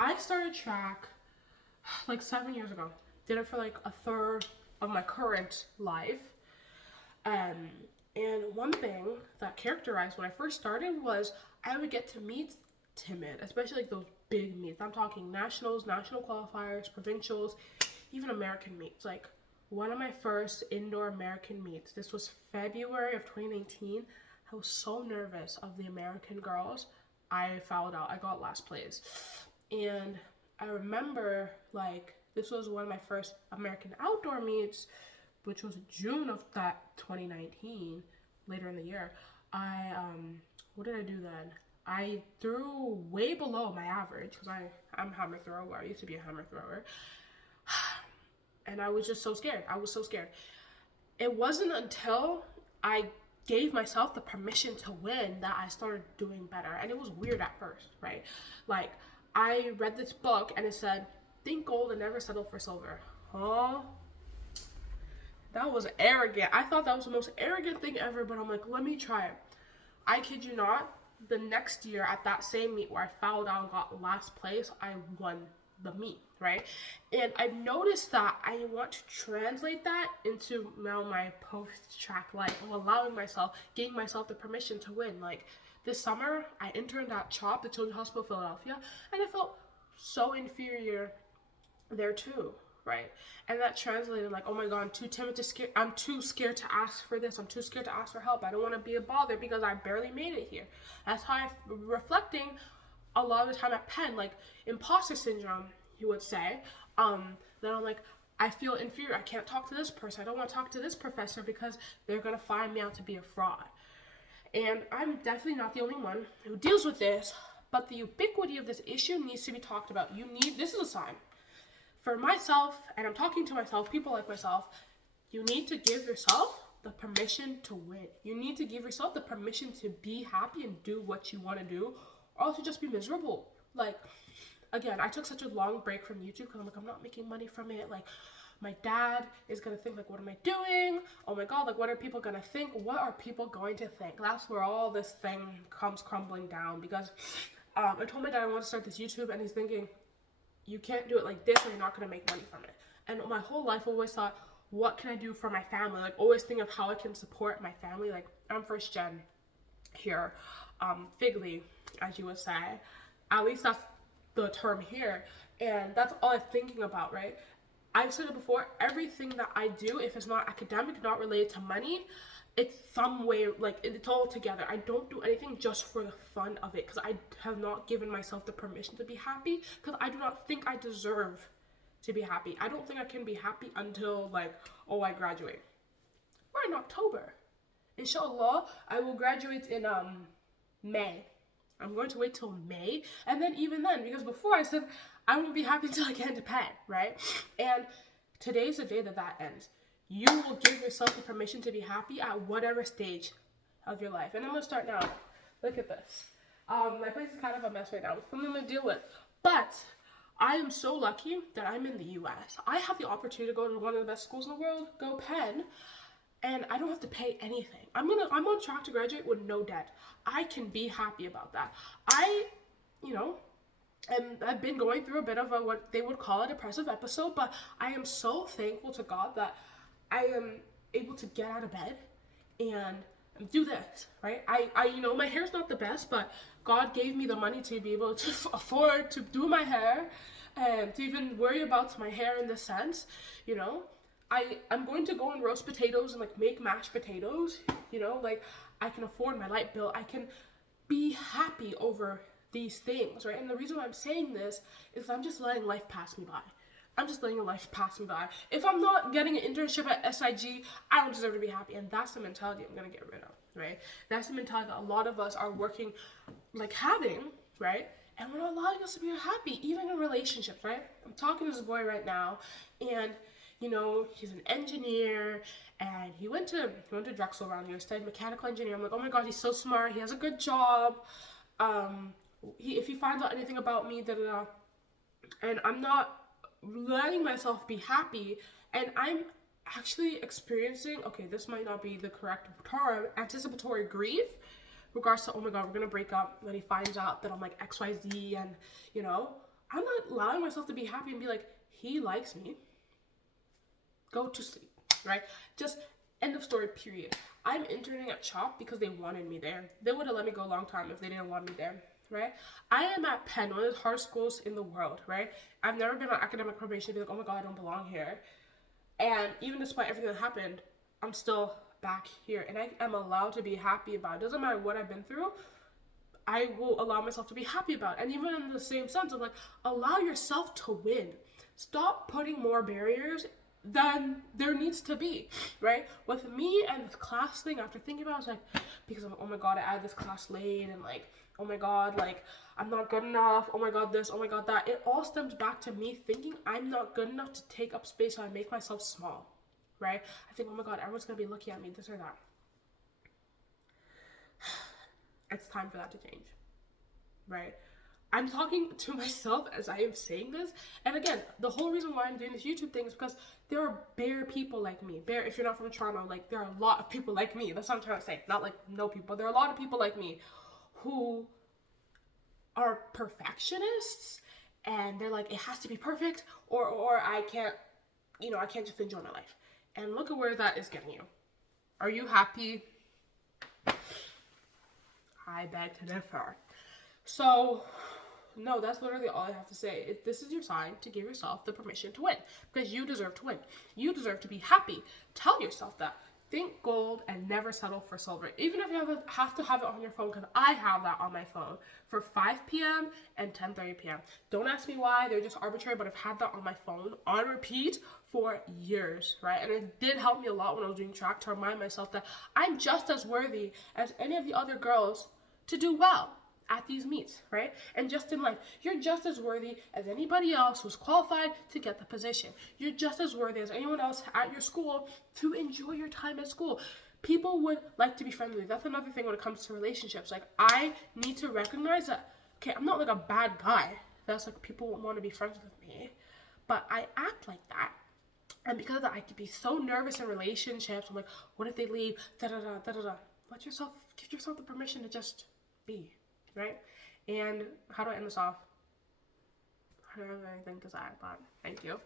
I started track like 7 years ago. Did it for like a third of my current life. Um, and one thing that characterized when I first started was I would get to meet timid, especially like those big meets. I'm talking nationals, national qualifiers, provincials, even American meets. Like one of my first indoor American meets, this was February of 2019. I was so nervous of the American girls. I fouled out. I got last place. And I remember like this was one of my first American outdoor meets, which was June of that 2019, later in the year. What did I do then? I threw way below my average because I'm a hammer thrower. I used to be a hammer thrower, and I was just so scared. I was so scared. It wasn't until I gave myself the permission to win that I started doing better. And it was weird at first, right? Like, I read this book and it said, think gold and never settle for silver. Huh? That was arrogant. I thought that was the most arrogant thing ever, but I'm like, let me try it. I kid you not, the next year at that same meet where I fouled out and got last place, I won the meet, right? And I've noticed that I want to translate that into now my post-track life. I'm allowing myself, giving myself the permission to win. Like this summer, I interned at CHOP, the Children's Hospital of Philadelphia, and I felt so inferior there too, right? And that translated like, oh my god, I'm too timid to scare. I'm too scared to ask for this. I'm too scared to ask for help. I don't want to be a bother because I barely made it here. That's how I'm reflecting a lot of the time at Penn, like imposter syndrome, you would say. Then I'm like, I feel inferior. I can't talk to this person. I don't want to talk to this professor because they're gonna find me out to be a fraud. And I'm definitely not the only one who deals with this, but the ubiquity of this issue needs to be talked about. This is a sign for myself, and I'm talking to myself, people like myself, you need to give yourself the permission to win. You need to give yourself the permission to be happy and do what you want to do, or else you just be miserable. Like, again, I took such a long break from YouTube because I'm like, I'm not making money from it. Like, my dad is gonna think like, what am I doing? Oh my god, like what are people gonna think? What are people going to think? That's where all this thing comes crumbling down because I told my dad I want to start this YouTube, and he's thinking, you can't do it like this or you're not going to make money from it. And my whole life I always thought, what can I do for my family? Like always think of how I can support my family. Like I'm first gen here, figly, as you would say. At least that's the term here. And that's all I'm thinking about, right? I've said it before, everything that I do, if it's not academic, not related to money, it's some way, like it's all together. I don't do anything just for the fun of it because I have not given myself the permission to be happy because I do not think I deserve to be happy. I don't think I can be happy until like, oh, I graduate. We're in October. Inshallah, I will graduate in May. I'm going to wait till May, and then even then, because before I said I won't be happy until I get into Penn, right? And today's the day that ends. You will give yourself the permission to be happy at whatever stage of your life. And I'm gonna start now. Look at this. My place is kind of a mess right now. It's something to deal with. But I am so lucky that I'm in the US. I have the opportunity to go to one of the best schools in the world, go Penn, and I don't have to pay anything. I'm on track to graduate with no debt. I can be happy about that. And I've been going through a bit of what they would call a depressive episode, but I am so thankful to God that I am able to get out of bed and do this, right? My hair's not the best, but God gave me the money to be able to afford to do my hair and to even worry about my hair in this sense, I'm going to go and roast potatoes and like make mashed potatoes, like I can afford my light bill. I can be happy over these things, right? And the reason why I'm saying this is I'm just letting life pass me by. I'm just letting life pass me by. If I'm not getting an internship at SIG, I don't deserve to be happy. And that's the mentality I'm going to get rid of, right? That's the mentality that a lot of us are working, like having, right? And we're not allowing us to be happy, even in relationships, right? I'm talking to this boy right now, and, he's an engineer, and he went to Drexel around here, studied mechanical engineering. I'm like, oh my god, he's so smart. He has a good job. If he finds out anything about me, and I'm not letting myself be happy, and I'm actually experiencing, okay, this might not be the correct term, anticipatory grief, regards to, oh my god, we're gonna break up, when he finds out that I'm like XYZ, and I'm not allowing myself to be happy and be like, he likes me. Go to sleep, right? Just end of story, period. I'm interning at CHOP because they wanted me there. They would have let me go a long time if they didn't want me there, right? I am at Penn, one of the hardest schools in the world, right? I've never been on academic probation to be like, oh my God, I don't belong here. And even despite everything that happened, I'm still back here. And I am allowed to be happy about it. Doesn't matter what I've been through, I will allow myself to be happy about it. And even in the same sense of like, allow yourself to win. Stop putting more barriers than there needs to be, right? With me and this class thing, after thinking about it, I was like, because I'm, oh my God, I added this class late, and like, oh my God, like, I'm not good enough, oh my God, this, oh my God, that. It all stems back to me thinking I'm not good enough to take up space, so I make myself small, right? I think, oh my God, everyone's gonna be looking at me, this or that. It's time for that to change, right? I'm talking to myself as I am saying this. And again, the whole reason why I'm doing this YouTube thing is because there are bare people like me. Bare, if you're not from Toronto, like there are a lot of people like me. That's what I'm trying to say. Not like no people. There are a lot of people like me who are perfectionists, and they're like, it has to be perfect, or I can't, I can't just enjoy my life. And look at where that is getting you. Are you happy? I beg to differ. So, no, that's literally all I have to say. This is your sign to give yourself the permission to win, because you deserve to win. You deserve to be happy. Tell yourself that. Think gold and never settle for silver. Even if you have to have it on your phone, because I have that on my phone for 5 p.m. and 10:30 p.m. Don't ask me why. They're just arbitrary, but I've had that on my phone on repeat for years, right? And it did help me a lot when I was doing track to remind myself that I'm just as worthy as any of the other girls to do well at these meets, right? And just in life, you're just as worthy as anybody else who's qualified to get the position. You're just as worthy as anyone else at your school to enjoy your time at school. People would like to be friendly. That's another thing when it comes to relationships. Like, I need to recognize that, okay, I'm not like a bad guy. That's like people want to be friends with me, but I act like that. And because of that, I could be so nervous in relationships. I'm like, what if they leave? Da da da da da da. Give yourself the permission to just be. Right? And how do I end this off? I don't have anything to say, but thank you.